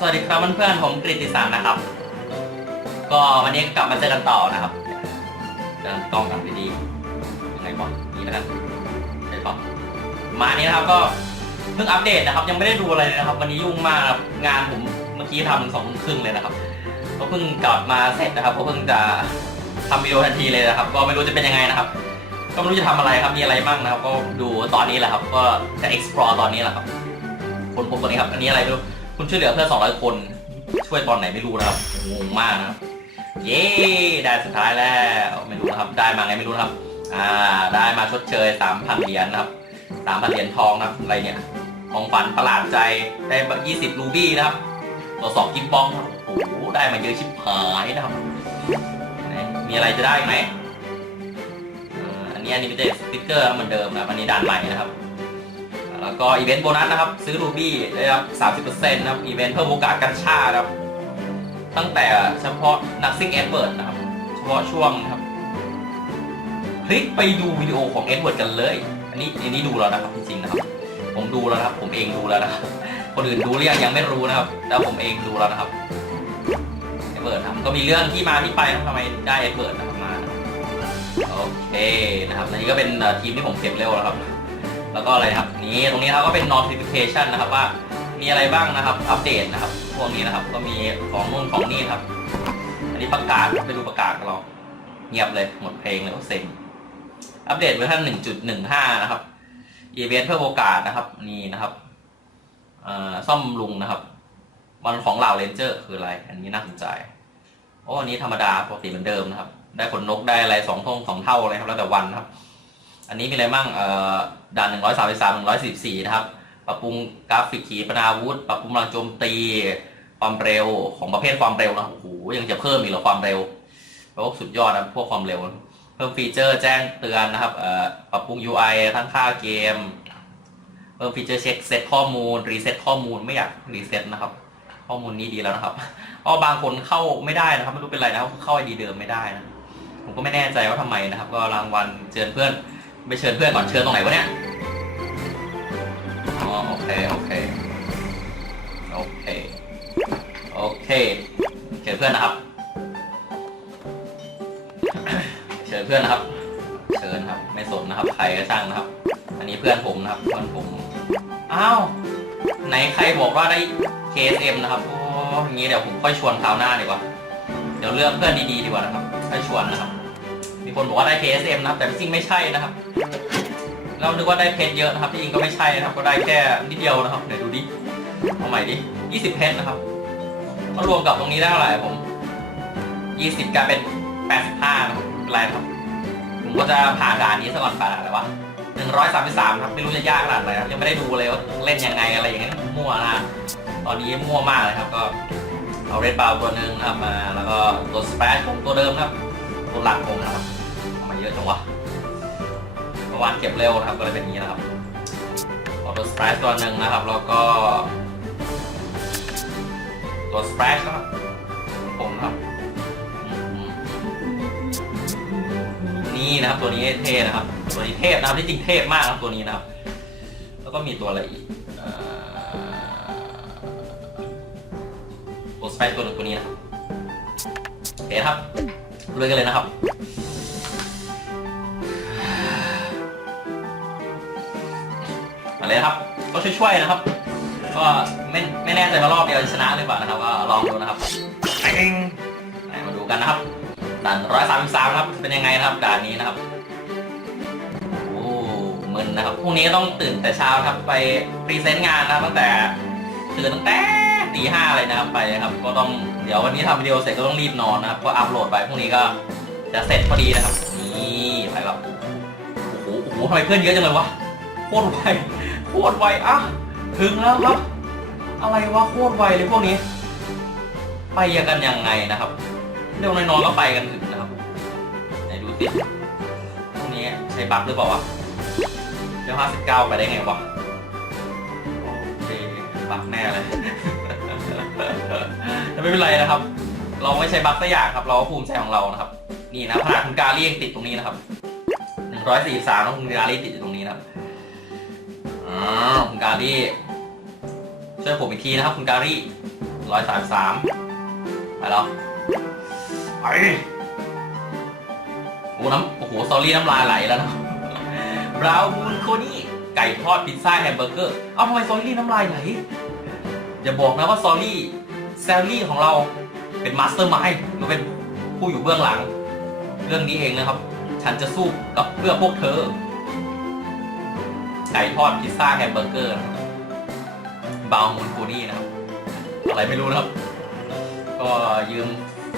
สวัสดีครับเพื่อนๆผมกฤติสารนะครับ ก็วันนี้กลับมาเจอกันต่อนะครับเดินกล้องกันดีๆยังไงบอนี่แล้วกันใช่ปะมานี้นะครับก็เพิ่งอัปเดตนะครับ ยังไม่ได้ดูอะไรเลยนะครับ วันนี้ยุ่งมากครับงานผมเมื่อกี้ทำถึงสองทุ่มครึ่งเลยนะครับก็เพิ่งกลับมาเสร็จนะครับก็เพิ่งจะทำวิดีโอทันทีเลยนะครับ ก็ไม่รู้จะเป็นยังไงนะครับ ก็ไม่รู้จะทำอะไรครับมีอะไรบ้างนะครับ ก็ดูตอนนี้แหละครับ ก็จะ explore ตอนนี้แหละครับคนพบตัวนี้ครับ อันนี้อะไรไม่รู้ คุณช่วยเหลือเพื่อน200 คน ช่วยตอนไหนไม่รู้นะครับงงมากนะครับเย้ได้สุดท้ายแล้วไม่รู้นะครับ ได้มาไงไม่รู้นะครับ อ่า ได้มาชดเชย 3,000 เหรียญนะครับ 3,000 เหรียญทองนะครับอะไรเนี่ยของฝันประหลาดใจได้ 20 รูบี้นะครับตัวสอบกิฟต์บองครับโอ้โหได้มาเยอะชิบหายนะครับมีอะไรจะได้อีกไหมอันนี้อันนี้ไม่ได้สติ๊กเกอร์เหมือนเดิมนะอันนี้ด่านใหม่นะครับ แล้วก็อีเวนต์โบนัสนะครับ ซื้อรูบี้ได้รับ30%นะครับอีเวนต์เพิ่มโอกาสกันชาครับ ตั้งแต่เฉพาะนักซิ่งเอ็ดเวิร์ดนะครับ เฉพาะช่วงนะครับ คลิกไปดูวิดีโอของเอ็ดเวิร์ดกันเลย อันนี้อันนี้ดูแล้วนะครับจริงๆนะครับ ผมดูแล้วนะครับ ผมเองดูแล้วนะครับคนอื่นดูหรือยังยังไม่รู้นะครับ แต่ผมเองดูแล้วนะครับเอ็ดเวิร์ดครับก็มีเรื่องที่มาที่ไปนะทำไมได้เอ็ดเวิร์ดนะครับมาโอเคนะครับอันนี้ก็เป็นทีมที่ผมเก็บเร็วแล้วครับ แล้วก็อะไรครับนี้ตรงนี้ครับก็เป็น notification นะครับว่ามีอะไรบ้างนะครับอัปเดตนะครับ พวกนี้นะครับก็มีของนู่นของนี่ครับ อันนี้ประกาศไปดูประกาศกันเราเงียบเลยหมดเพลงเลยก็เซ็งอัปเดตเวอร์ชัน1.15 นะครับอีเวนต์เพิ่มโอกาสนะครับ นี่นะครับซ่อมลุงนะครับวันของเหล่าเรนเจอร์ คืออะไร อันนี้น่าสนใจโอ้อันนี้ธรรมดาปกติเหมือนเดิมนะครับ ได้ขนนกได้อะไรสองทงสองเท่าเลยครับแล้วแต่วันนะครับ อันนี้มีอะไรบ้างเอ่อด่าน133 144นะครับ ปรับปรุงกราฟิกขีปนาวุธ ปรับปรุงกำลังโจมตี ความเร็วของประเภทความเร็วนะ โอ้โห ยังจะเพิ่มอีกเหรอความเร็วแปลว่าสุดยอดนะพวกความเร็ว เพิ่มฟีเจอร์แจ้งเตือนนะครับ เอ่อ ปรับปรุง UI ทั้งค่าเกม เพิ่มฟีเจอร์เช็คเซตข้อมูล รีเซ็ตข้อมูล ไม่อยากรีเซ็ตนะครับ ข้อมูลนี้ดีแล้วนะครับเพราะบางคนเข้าไม่ได้นะครับ ไม่รู้เป็นไรนะครับ เข้าไอดีเดิมไม่ได้นะ ผมก็ไม่แน่ใจว่าทำไมนะครับ ก็รางวัลเชิญเพื่อน ไปเชิญเพื่อนก่อนเชิญตรงไหนวะเนี่ย อ๋อโอเคโอเคโอเคโอเคเชิญเพื่อนนะครับ เชิญเพื่อนนะครับ เชิญครับ ไม่สนนะครับ ใครก็ช่างนะครับ อันนี้เพื่อนผมนะครับ เพื่อนผม อ้าว ไหนใครบอกว่าได้ KSM นะครับ โอ้ยงี้เดี๋ยวผมค่อยชวนคราวหน้าดีกว่า เดี๋ยวเลือกเพื่อนดีๆดีกว่านะครับ ค่อยชวนนะครับ คนบอกว่าได้ KSM นะครับแต่จริงไม่ใช่นะครับเรานึกว่าได้เพชรเยอะนะครับที่จริงก็ไม่ใช่นะครับ ก็ได้แค่นิดเดียวนะครับเดี๋ยวดูดิเอาใหม่ดิ20 เพชรนะครับก็รวมกับตรงนี้ได้เท่าไหร่ผม 20กลายเป็น 85นะครับไรครับผมก็จะผ่านด่านนี้ซะก่อนผ่านอะไรวะ133ครับไม่รู้จะยากขนาดไหนครับยังไม่ได้ดูเลยว่าเล่นยังไงอะไรอย่างเงี้ยมั่วนะตอนนี้มั่วมากเลยครับก็เอาเรดบาวตัวหนึ่งนะครับมาแล้วก็ตัวสเปซผมตัวเดิมครับตัวหลักผมนะครับ จังวะเมื่อวานเก็บเร็วนะครับก็เลยเป็นงนี้นะครับออโต้สเปรชตัวหนึ่งนะครับ แล้วก็ ตัวสเปรชครับผมครับ นี่นะครับตัวนี้เท่นะครับ ตัวนี้เทพนะครับที่จริงเทพมากนะครับตัวนี้นะครับ แล้วก็มีตัวอะไรอีกตัวสเปรชตัวหนึ่งตัวนี้นะครับโอเคครับลุยกันเลยนะครับ มาเลยนะครับ ก็ช่วยๆนะครับ ก็ไม่ไม่แน่ใจว่ารอบเดียวจะชนะหรือเปล่านะครับ ก็ลองดูนะครับเอ็งไหนมาดูกันนะครับด่านร้อยสามสิบสามครับ เป็นยังไงนะครับด่านนี้นะครับโอ้มึนนะครับพรุ่งนี้ก็ต้องตื่นแต่เช้าครับไปพรีเซนต์งานนะครับตั้งแต่ตื่นตั้งแต่ตีห้าเลยนะครับไปนะครับ ก็ต้องเดี๋ยววันนี้ทำวิดีโอเสร็จก็ต้องรีบนอนนะครับก็อัพโหลดไปพรุ่งนี้ก็จะเสร็จพอดีนะครับนี่ไปครับโอ้โหโอ้โหทำไมเพื่อนเยอะจังเลยวะโคตรไว โคตรไวอะถึงแล้วครับ อะไรวะโคตรไวเลยพวกนี้ ไปกันยังไงนะครับเร็วน้อยๆก็ไปกันถึงนะครับไหนดูสิพวกนี้ใช้บั๊กหรือเปล่าวะเดี๋ยวห้าสิบเก้าไปได้ไงวะโอเคบั๊กแน่เลยแต่ไม่เป็นไรนะครับ เราไม่ใช้บั๊กสักอย่างครับ เราก็ภูมิใจของเรานะครับ นี่นะขนาดคุณการียังติดตรงนี้นะครับหนึ่งร้อยสี่สามแล้วคุณการีติดอยู่ตรงนี้นะครับ อคุณการีช่วยผมอีกทีนะครับ คุณการีร้อยสามสามไปแล้วไปโอ้น้ำโอ้โหซอรี่น้ำลายไหลแล้วนะบราวน์มูนโคนี่ไก่ทอดพิซซ่าแฮมเบอร์เกอร์ เอาทำไมซอรี่น้ำลายไหลอย่าบอกนะว่าซอรี่แซลลี่ของเราเป็นมาสเตอร์มายหรือเป็นผู้อยู่เบื้องหลัง เรื่องนี้เองนะครับ ฉันจะสู้กับเพื่อพวกเธอ ไก่ทอดพิซซ่าแฮมเบอร์เกอร์นะครับบาวมูนโคนี่นะครับ อะไรไม่รู้นะครับ ก็ยืม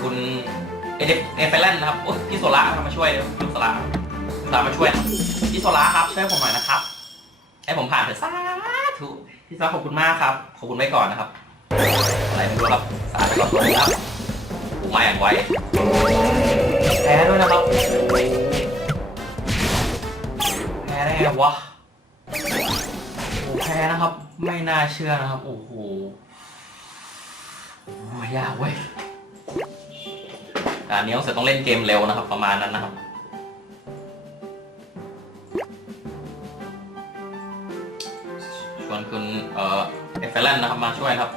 คุณเอเดเอเฟลนนะครับพี่โซล่ามาช่วยเดี๋ยวพี่โซล่าตามมาช่วยพี่โซล่าครับช่วยผมหน่อยนะครับ ให้ผมผ่านเถอะสาธุพี่โซล่าขอบคุณมากครับ ขอบคุณไว้ก่อนนะครับ อะไรไม่รู้ครับสาธุกับตัวนะครับผมมาอย่างไวแพ้ด้วยนะครับแพ้ได้ไงวะโอ้ แพ้นะครับ ไม่น่าเชื่อนะครับ โอ้โหยากเว้ยอันนี้ต้องเสร็จต้องเล่นเกมเร็วนะครับ ประมาณนั้นนะครับ ชวนคุณเอ่อเอฟเฟลนนะครับมาช่วยครับ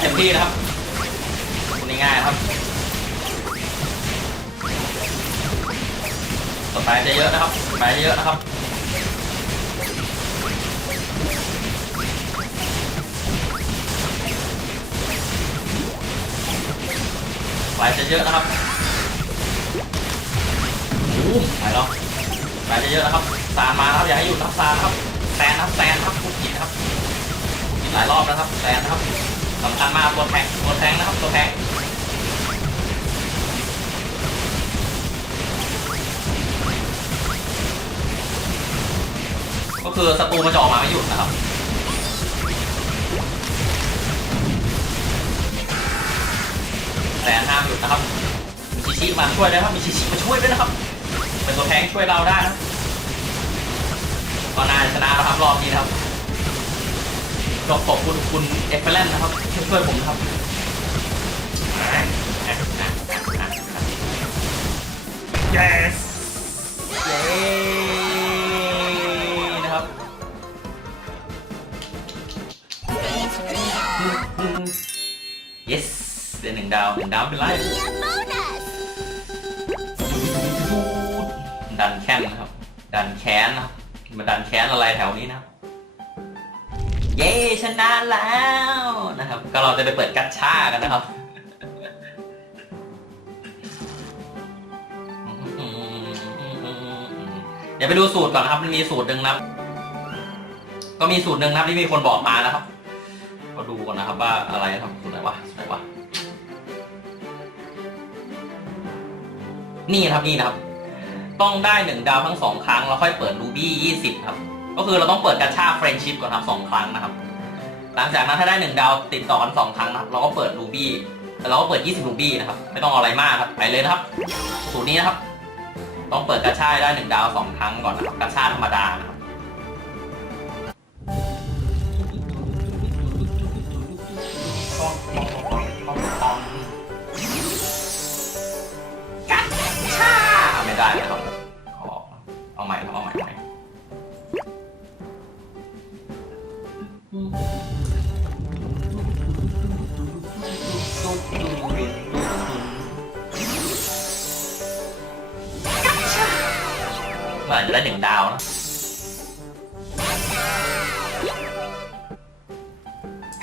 เต็มที่นะครับพูดง่ายๆครับสไปจะเยอะนะครับไปเยอะนะครับไปจะเยอะนะครับโอ้โหไปแล้วไปจะเยอะนะครับซานมาครับอย่าให้หยุดนะครับซานนะครับแซนนะครับแซนครับทุกทีนะครับหลายรอบนะครับแซนนะครับ สำคัญมากตัวแทงตัวแทงนะครับตัวแทงก็คือศัตรูมันจะออกมาไม่หยุดนะครับแต่ห้ามหยุดนะครับมีชิชิมาช่วยด้วยครับมีชิชิมาช่วยด้วยนะครับ เป็นตัวแทงช่วยเราได้นะก็น่าชนะแล้วครับรอบนี้นะครับ ก็ขอบคุณคุณเอฟเฟลนนะครับที่ช่วยผมนะครับ yes เย้นะครับ yes เดือนหนึ่งดาวหนึ่งดาวเป็นไรดันแค้นนะครับ ดันแค้นนะครับมาดันแค้นอะไรแถวนี้นะครับ เย้ชนะแล้วนะครับ ก็เราจะไปเปิดกัชชากันนะครับเดี๋ยวไปดูสูตรก่อนนะครับ มันมีสูตรหนึ่งนะครับ ก็มีสูตรหนึ่งนะครับที่มีคนบอกมานะครับ ก็ดูก่อนนะครับว่าอะไรนะครับสูตรไหนวะสูตรไหนวะนี่นะครับนี่นะครับ ต้องได้หนึ่งดาวทั้งสองครั้งแล้วค่อยเปิดรูบี้ยี่สิบครับ ก็คือเราต้องเปิดกาชาเฟรนชิพก่อนครับสองครั้งนะครับ หลังจากนั้นถ้าได้หนึ่งดาวติดต่อกันสองครั้งนะครับเราก็เปิดรูบี้เราก็เปิด 20รูบี้นะครับ ไม่ต้องอะไรมากครับ ไปเลยนะครับ สูตรนี้นะครับ ต้องเปิดกาชาให้ได้หนึ่งดาวสองครั้งก่อนนะครับกาชาธรรมดานะครับกาชาไม่ได้นะครับ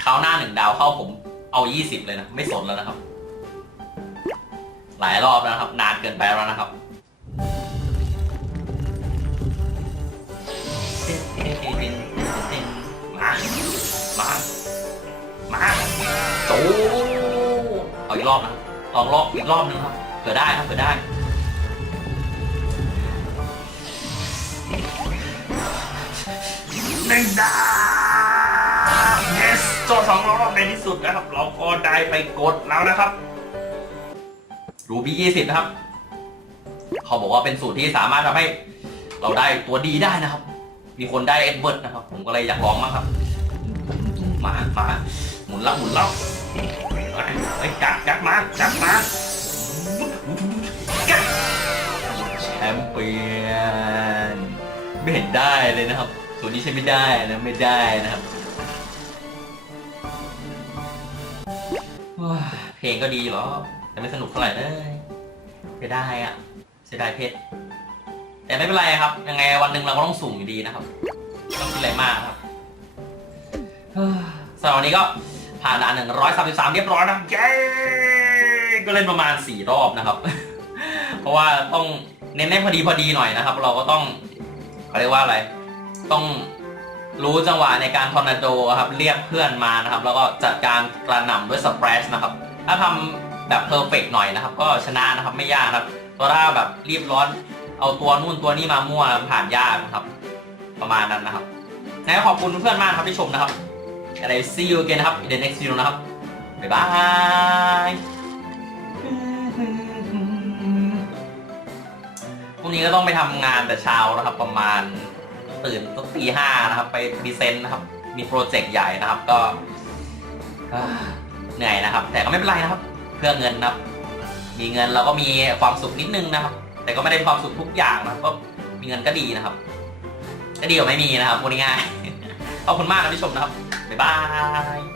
คราวหน้าหนึ่งดาวเข้าผมเอายี่สิบเลยนะ ไม่สนแล้วนะครับ หลายรอบแล้วนะครับ นานเกินไปแล้วนะครับมา มา มาโจเอาอีกรอบนะลองรอบอีกรอบนึงครับเผื่อได้ครับเผื่อได้หนึ่งดาว โจทย์สองรอบในที่สุดนะครับ เราก็ได้ไปกดแล้วนะครับรูบี้ยี่สิบนะครับ เขาบอกว่าเป็นสูตรที่สามารถทำให้เราได้ตัวดีได้นะครับ มีคนได้เอ็ดเวิร์ดนะครับ ผมก็เลยอยากลองมากครับ มามาหมุนแล้วหมุนแล้วเฮ้ยจับจับมาจับมาแชมเปี้ยนไม่เห็นได้เลยนะครับ ตัวนี้ใช้ไม่ได้นะไม่ได้นะครับ ลงก็ดีเหรอ แต่ไม่สนุกเท่าไหร่เลยเสียดายอะเสียดายเพชรแต่ไม่เป็นไรครับ ยังไงวันหนึ่งเราก็ต้องสูงอยู่ดีนะครับต้องคิดอะไรมากครับสำหรับวันนี้ก็ผ่านด่านหนึ่งร้อยสามสิบสามเรียบร้อยนะเย้ก็เล่นประมาณสี่รอบนะครับ เพราะว่าต้องเน้นให้พอดีพอดีหน่อยนะครับ เราก็ต้องเขาเรียกว่าอะไร ต้องรู้จังหวะในการทอร์นาโดครับ เรียกเพื่อนมานะครับ แล้วก็จัดการกระหน่ำด้วยสเปรชนะครับ ถ้าทำแบบเพอร์เฟกหน่อยนะครับ ก็ชนะนะครับไม่ยากนะครับตัวถ้าแบบรีบร้อนเอาตัวนู่นตัวนี้มามั่วผ่านยากนะครับ ประมาณนั้นนะครับนก็ขอบคุณเพื่อนมากครับที่ชมนะครับอะไร see you again นะครับ in the next video นะครับบ๊ายบายพรุ่งนี้ก็ต้องไปทำงานแต่เช้านะครับ ประมาณตื่นตั้งตีห้านะครับ ไปพรีเซนต์นะครับ มีโปรเจกต์ใหญ่นะครับก็ เหนื่อยนะครับ แต่ก็ไม่เป็นไรนะครับ เพื่อเงินนะครับ มีเงินเราก็มีความสุขนิดนึงนะครับ แต่ก็ไม่ได้ความสุขทุกอย่างนะครับก็มีเงินก็ดีนะครับ ก็ดีกว่าไม่มีนะครับพูดง่ายๆขอบคุณมากนะที่ชมนะครับบ๊ายบาย